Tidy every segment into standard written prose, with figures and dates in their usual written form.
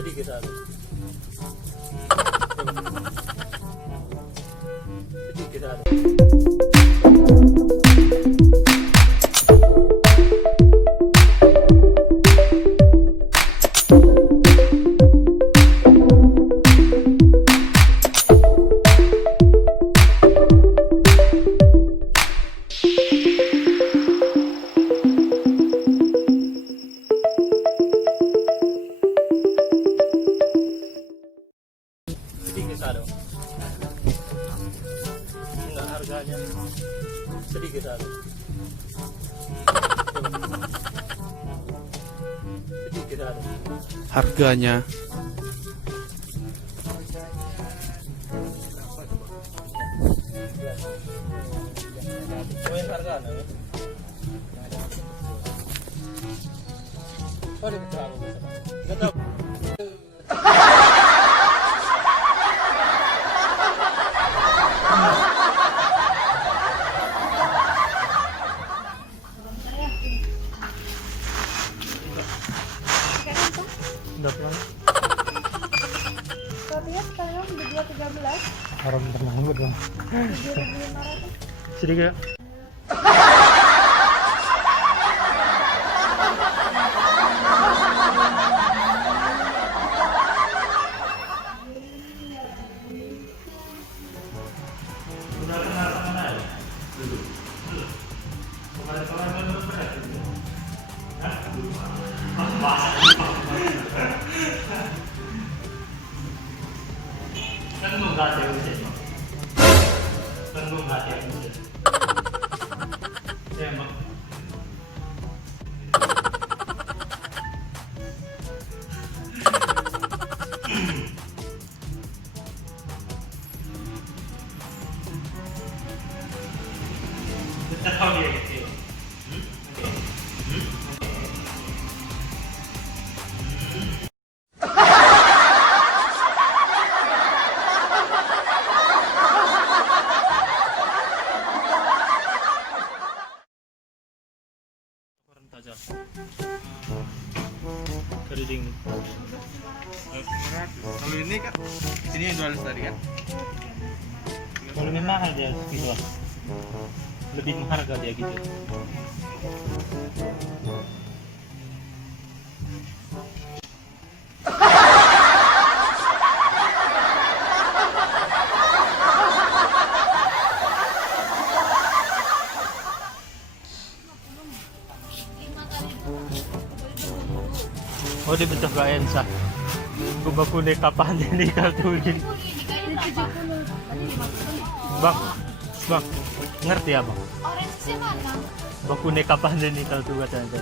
sedikit ada. Sedikit ada. Sedikit ada. Enggak, harganya sedikit ada. Sedikit ada. Harganya Poin harganya. Oh, ini terlalu besar. Enggak tahu. Udah pulang. Kopinya sekarang di 213 Haram tenang dong. 7.500. Sedikit. Keriting. kalau ini kan sini yang jual tadi kan. Kalau lebih mahal dia gitu. Lebih harga dia gitu. Oh, di bentuk gak ensah. Kubaku ne kapan ini kaltulin. Bang, bang, ngerti ya bang? Orange mana? Baku ne kapan ini kaltu kata anda?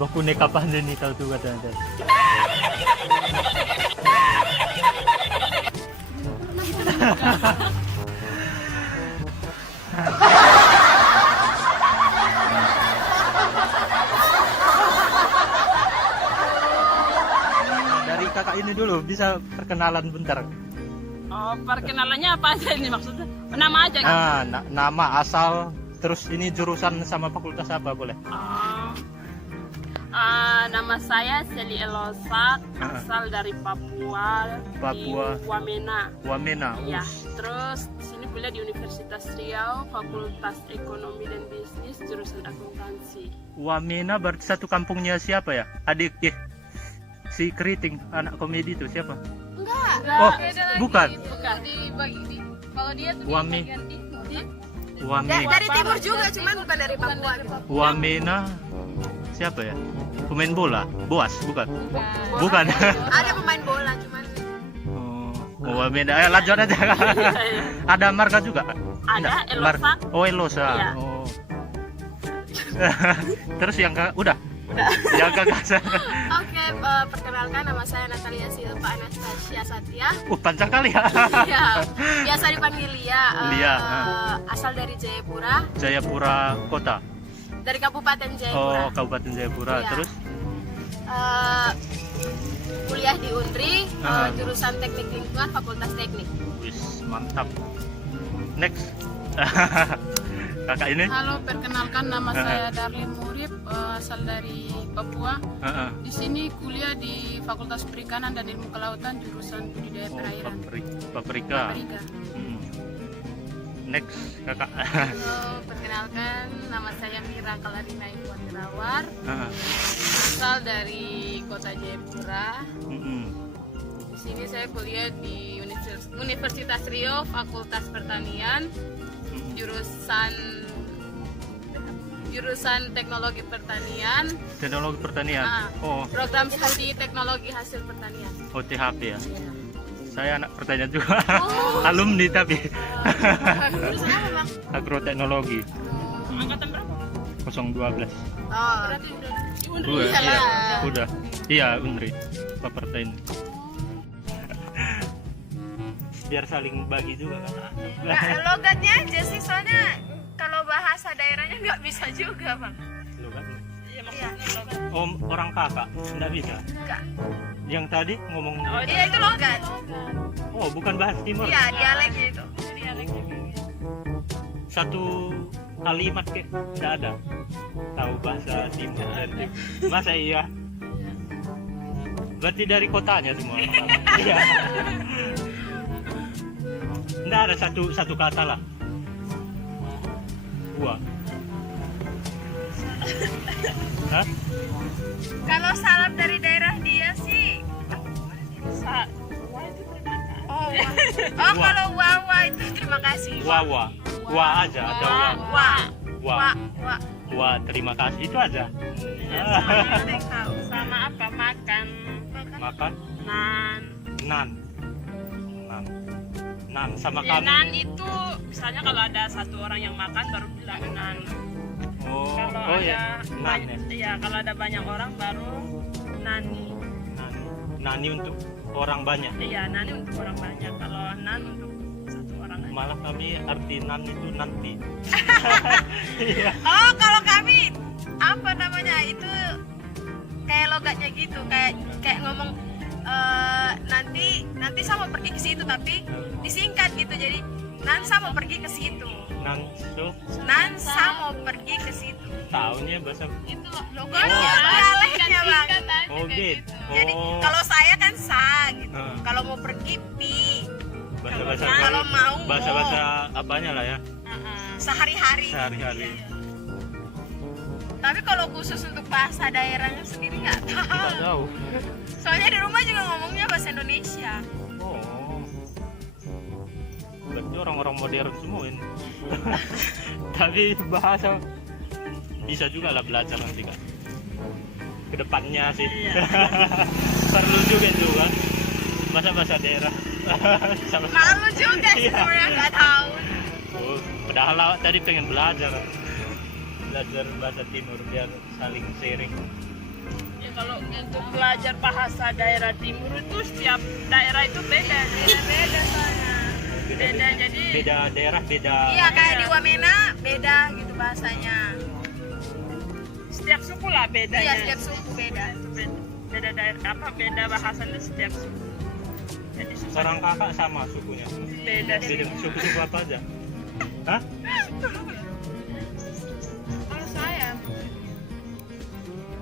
Baku ne kapan ini kaltu kata anda? Dari kakak ini dulu bisa perkenalan bentar. Oh, perkenalannya apa aja ini maksudnya? Nama aja kan? Nama, asal, terus ini jurusan sama fakultas apa boleh? Nama saya Seli Elosak, asal dari Papua, Papua. di Wamena. Wamena. Ya, terus di sini kuliah di Universitas Riau, Fakultas Ekonomi dan Bisnis, jurusan akuntansi. Wamena berarti satu kampungnya siapa ya? Adik si Keriting, anak komedi itu siapa? Enggak. Oh, bukan. Bukan. Kalau dia tuh Wami. Wami. dari timur juga, cuman bukan dari Papua gitu. Wamena siapa ya? Pemain bola, Boas, bukan? Bukan. Ada pemain bola cuman Oh, Wamena. Ayo lanjut aja. Ada marga juga? Ada, Elosak. Oh, Elosa. Iya. Oh. Terus yang udah? Yang kakak. Oke, perkenalkan nama saya Natalia Silva Anastasia Satya. Panjang kali ya. Iya, biasa dipanggil Lia. Lia. Asal dari Jayapura. Jayapura kota. Dari Kabupaten Jayapura. Oh, Kabupaten Jayapura. Iya. Terus? Kuliah di Unri, jurusan Teknik Lingkungan, Fakultas Teknik. Wis, mantap. Next. Kakak ini? Halo, perkenalkan nama saya Darlin Murib, asal dari Papua. Heeh. Di sini kuliah di Fakultas Perikanan dan Ilmu Kelautan jurusan Budidaya Oh, Perairan. paprika. Paprika. Hmm. Next, kakak. Halo, perkenalkan nama saya Mira Kalarina Ipuanirawar, Heeh. asal dari kota Jayapura. Mm-mm. Di sini saya kuliah di Universitas Riau, Fakultas Pertanian, Mm-mm. jurusan Teknologi Pertanian, Teknologi pertanian. Ah. Oh, program studi Teknologi Hasil Pertanian. THP ya. Ya. Saya anak pertanian juga. Alumni tapi Jurusan apa bang? agroteknologi Angkatan berapa? 012. Oh, Udah, Iyalah. iya, udah. Iya, Unri. Papertain. Biar saling bagi juga kan. logatnya aja sih, soalnya kalau bahasa daerahnya nggak bisa juga bang. Logat. Iya, maksudnya logat. Om orang kakak enggak bisa. Enggak. Yang tadi ngomong Iya itu logat. oh, bukan bahasa timur. Iya dialeknya itu. Satu kalimat ke enggak ada. Tahu bahasa timur dan masa iya? Berarti dari kotanya semua. Iya. Enggak ada satu kata lah. Gua. Hah? Kalau salam dari daerah dia sih. Oh, Wah. kalau wawa itu terima kasih. Wawa. Wa aja ada wa. Wa. Wa. Wa. Wa terima kasih itu aja. Sama apa? Makan. Makan Nan. nan. Nan sama Ya, kami. nan itu misalnya kalau ada satu orang yang makan baru bilang nan. Oh, Kalau oh ada ya. Nan ya. iya, kalau ada banyak orang baru nani. Nani. Nani untuk orang banyak. Iya, nani untuk orang banyak. Kalau nan untuk satu orang aja. Malah kami arti nan itu nanti. Iya. Oh, kalau kami apa namanya itu kayak logatnya gitu, kayak ngomong nanti saya mau pergi ke situ tapi disingkat gitu, jadi Nansa mau pergi ke situ. Nan so Nansa mau pergi ke situ. tahunnya bahasa. Itu logatnya, dialeknya bang. Oh gitu. Jadi Oh. kalau saya kan sa gitu. Ah. Kalau mau pergi pi. Bahasa-bahasa Kalau mau bahasa-bahasa apanya lah ya sehari-hari. sehari-hari. Tapi kalau khusus untuk bahasa daerahnya sendiri nggak Nggak tahu. tahu. Soalnya di rumah juga ngomongnya bahasa Indonesia. Oh. Berarti orang-orang modern semua ini. Tapi bahasa bisa juga lah belajar nanti kan. Kedepannya sih. Perlu juga itu kan. Bahasa-bahasa daerah. Sama. Malu juga sih Iya. sebenarnya nggak tahu. Oh, padahal awak tadi pengen belajar bahasa timur biar saling sharing. Ya, kalau untuk belajar bahasa daerah timur itu setiap daerah itu beda. Beda soalnya. Beda, jadi Beda daerah beda. Iya kayak di Wamena beda gitu bahasanya. setiap suku lah beda. Iya setiap suku beda. Beda daerah apa beda bahasanya setiap suku. Jadi susah. Orang kakak sama sukunya. Beda sih. Beda suku-suku apa aja? Hah? Kalau saya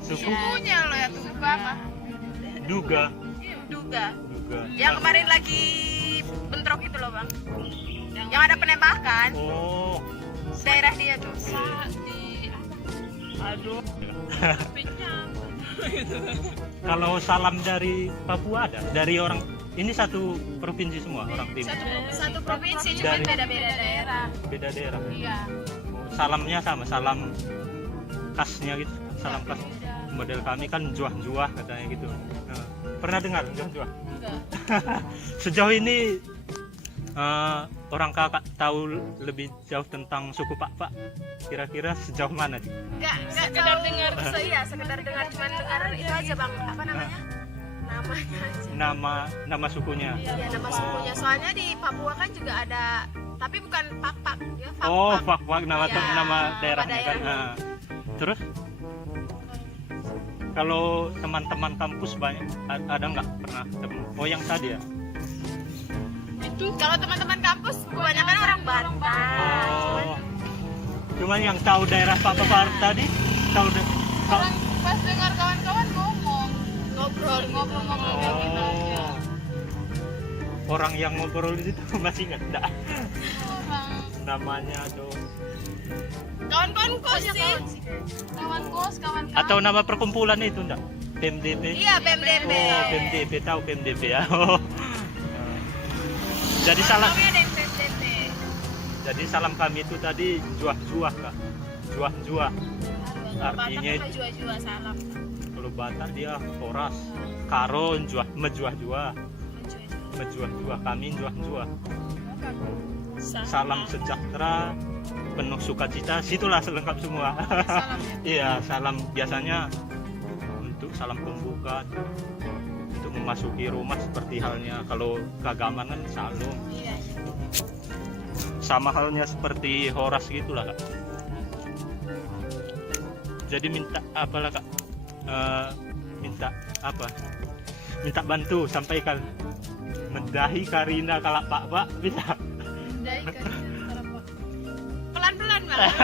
Suku sukunya loh ya, suku apa? Duga. Duga. Duga. Yang kemarin lagi bentrok itu loh bang. Yang ada penembakan. Oh. Daerah dia tuh. Aduh. Kalau salam dari Papua ada? Dari orang ini satu provinsi semua orang timur. Satu provinsi cuma Dari- beda-beda daerah. Beda daerah. Iya. Oh, salamnya sama, salam khasnya gitu. Salam khas model kami kan juah-juah katanya gitu. Nah, pernah dengar juah-juah? Enggak. Sejauh ini orang kakak tahu lebih jauh tentang suku Pak. Kira-kira sejauh mana sih? Enggak sekedar dengar. Iya, sekedar dengar cuman dengar itu aja bang. Apa namanya? Namanya aja. Nama sukunya. Iya nama sukunya. Soalnya di Papua kan juga ada, tapi bukan Pak ya. Oh, Pak nama Iya, nama daerahnya kan. daerah. Nah, terus kalau teman-teman kampus banyak ada nggak pernah ketemu? Oh yang tadi ya. Itu kalau teman-teman kampus kebanyakan orang Batak. Oh. Cuman yang tahu daerah Pak tadi tahu Pas dengar kawan-kawan ngomong, ngobrol kayak gitu aja. Oh. Orang yang ngobrol di situ masih ingat enggak? Orang Namanya tuh. kawan-kawan kos sih. Kawan kos, kawan-kawan. Atau nama perkumpulan itu enggak? PMDB? Iya, PMDB. Oh, PMDB, tahu PMDB ya. Oh. Jadi salam Namanya ada PMDB. jadi salam kami itu tadi juah-juah Kak. Juah-juah. Artinya Batak jua-jua salam. kalau Batak dia horas, karon juah, mejuah-juah, mejuah-juah, kami juah-juah. Salam sejahtera, penuh sukacita, situlah selengkap semua. Salam ya. Iya, salam biasanya untuk salam pembuka, untuk memasuki rumah seperti halnya kalau keagamaan kan salam. Iya. Sama halnya seperti horas gitulah Kak. Jadi minta apalah Kak? Minta apa? Minta bantu sampaikan. Mendahi Karina kalak Pak bisa. Dari kan. Pelan-pelan, Bang.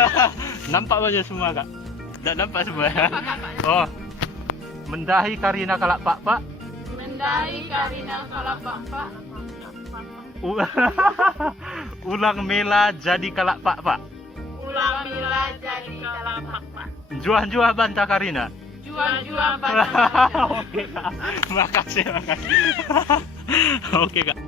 Nampak aja semua Kak? Tidak nampak semua. Oh. Mendahi Karina kalak Pak. Mendai Karina Kalapapa. Ulang mela jadi kalak Pak. Ulang mila jadi Kalapapa. Juah-juah bantah Karina. Jua-jua bantah. Oke Kak. Makasih. Oke Kak.